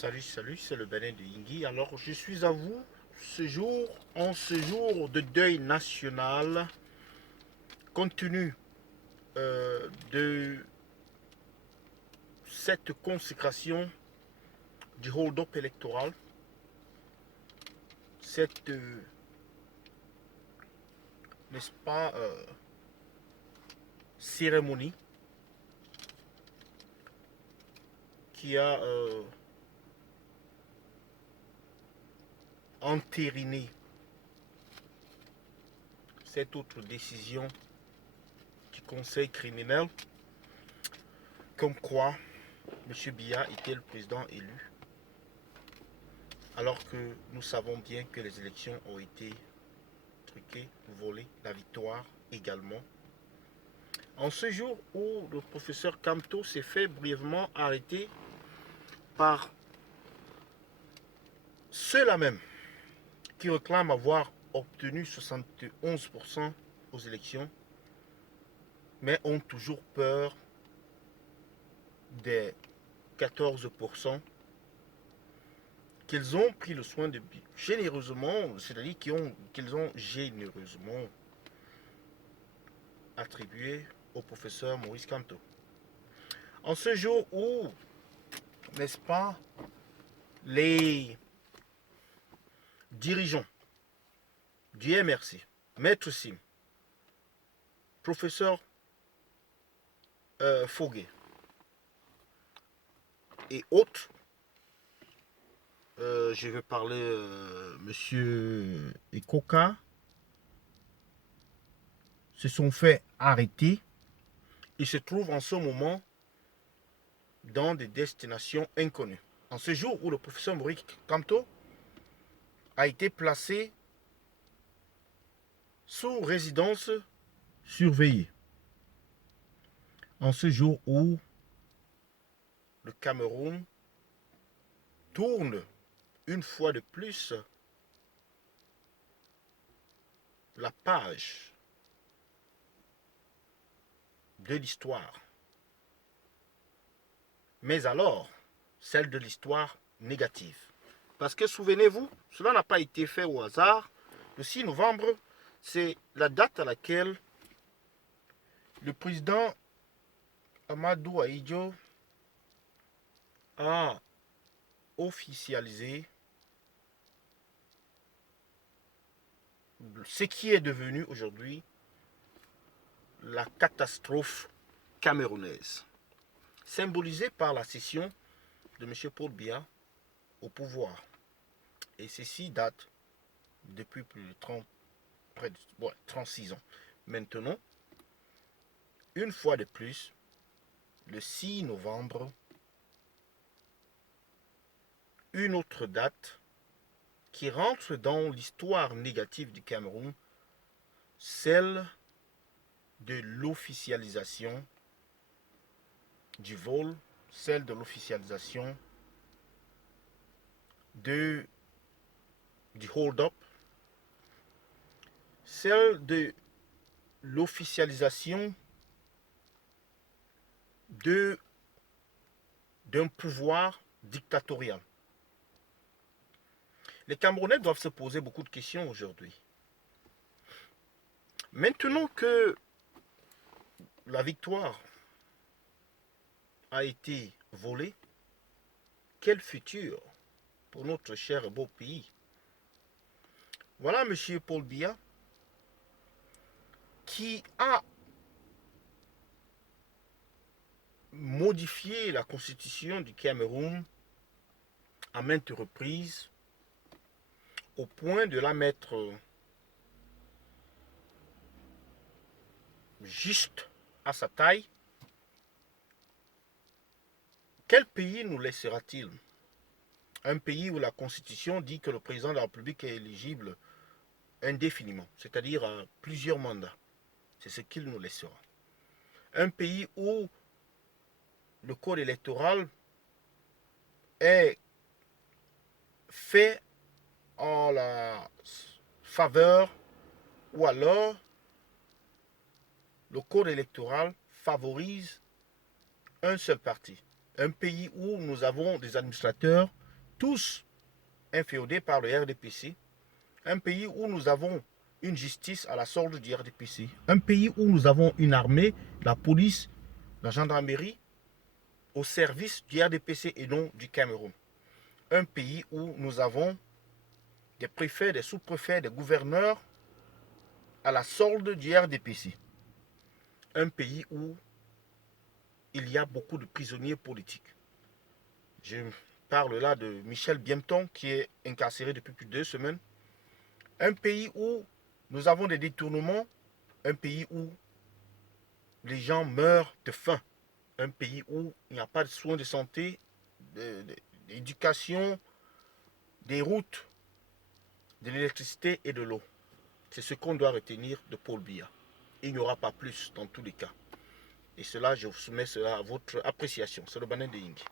Salut, salut, c'est le Bénin de Yingui. Alors, je suis à vous en ce jour de deuil national, compte tenu de cette consécration du hold-up électoral, cette, n'est-ce pas, cérémonie qui a entériné cette autre décision du Conseil criminel, comme quoi M. Biya était le président élu, alors que nous savons bien que les élections ont été truquées, volées, la victoire également. En ce jour où le professeur Kamto s'est fait brièvement arrêter par ceux-là même qui réclament avoir obtenu 71% aux élections, mais ont toujours peur des 14% qu'ils ont pris le soin de généreusement, c'est-à-dire qu'ils ont généreusement attribué au professeur Maurice Kamto. En ce jour où, n'est-ce pas, les dirigeants du MRC, Maître Sim, professeur Foguet et autres, je vais parler Monsieur Ekoka, se sont fait arrêter et se trouvent en ce moment dans des destinations inconnues. En ce jour où le professeur Maurice Kamto a été placé sous résidence surveillée. En ce jour où le Cameroun tourne une fois de plus la page de l'histoire. Mais alors, celle de l'histoire négative. Parce que souvenez-vous, cela n'a pas été fait au hasard. Le 6 novembre, c'est la date à laquelle le président Amadou Ahidjo a officialisé ce qui est devenu aujourd'hui la catastrophe camerounaise, symbolisée par la cession de M. Paul Biya au pouvoir. Et ceci date depuis plus de 36 ans. Maintenant, une fois de plus, le 6 novembre, une autre date qui rentre dans l'histoire négative du Cameroun, celle de l'officialisation du vol, celle de l'officialisation du hold-up, celle de l'officialisation d'un pouvoir dictatorial. Les Camerounais doivent se poser beaucoup de questions aujourd'hui. Maintenant que la victoire a été volée, quel futur pour notre cher et beau pays? Voilà M. Paul Biya qui a modifié la constitution du Cameroun à maintes reprises au point de la mettre juste à sa taille. Quel pays nous laissera-t-il? Un pays où la constitution dit que le président de la République est éligible indéfiniment, c'est-à-dire à plusieurs mandats. C'est ce qu'il nous laissera. Un pays où le code électoral est fait en la faveur, ou alors le code électoral favorise un seul parti. Un pays où nous avons des administrateurs tous inféodés par le RDPC, un pays où nous avons une justice à la solde du RDPC, un pays où nous avons une armée, la police, la gendarmerie au service du RDPC et non du Cameroun. Un pays où nous avons des préfets, des sous-préfets, des gouverneurs à la solde du RDPC. Un pays où il y a beaucoup de prisonniers politiques. Je parle là de Michel Biemton qui est incarcéré depuis plus de 2 semaines. Un pays où nous avons des détournements, un pays où les gens meurent de faim, un pays où il n'y a pas de soins de santé, d'éducation, des routes, de l'électricité et de l'eau. C'est ce qu'on doit retenir de Paul Biya. Il n'y aura pas plus dans tous les cas. Et cela, je vous soumets cela à votre appréciation. C'est le Banin de Yingi.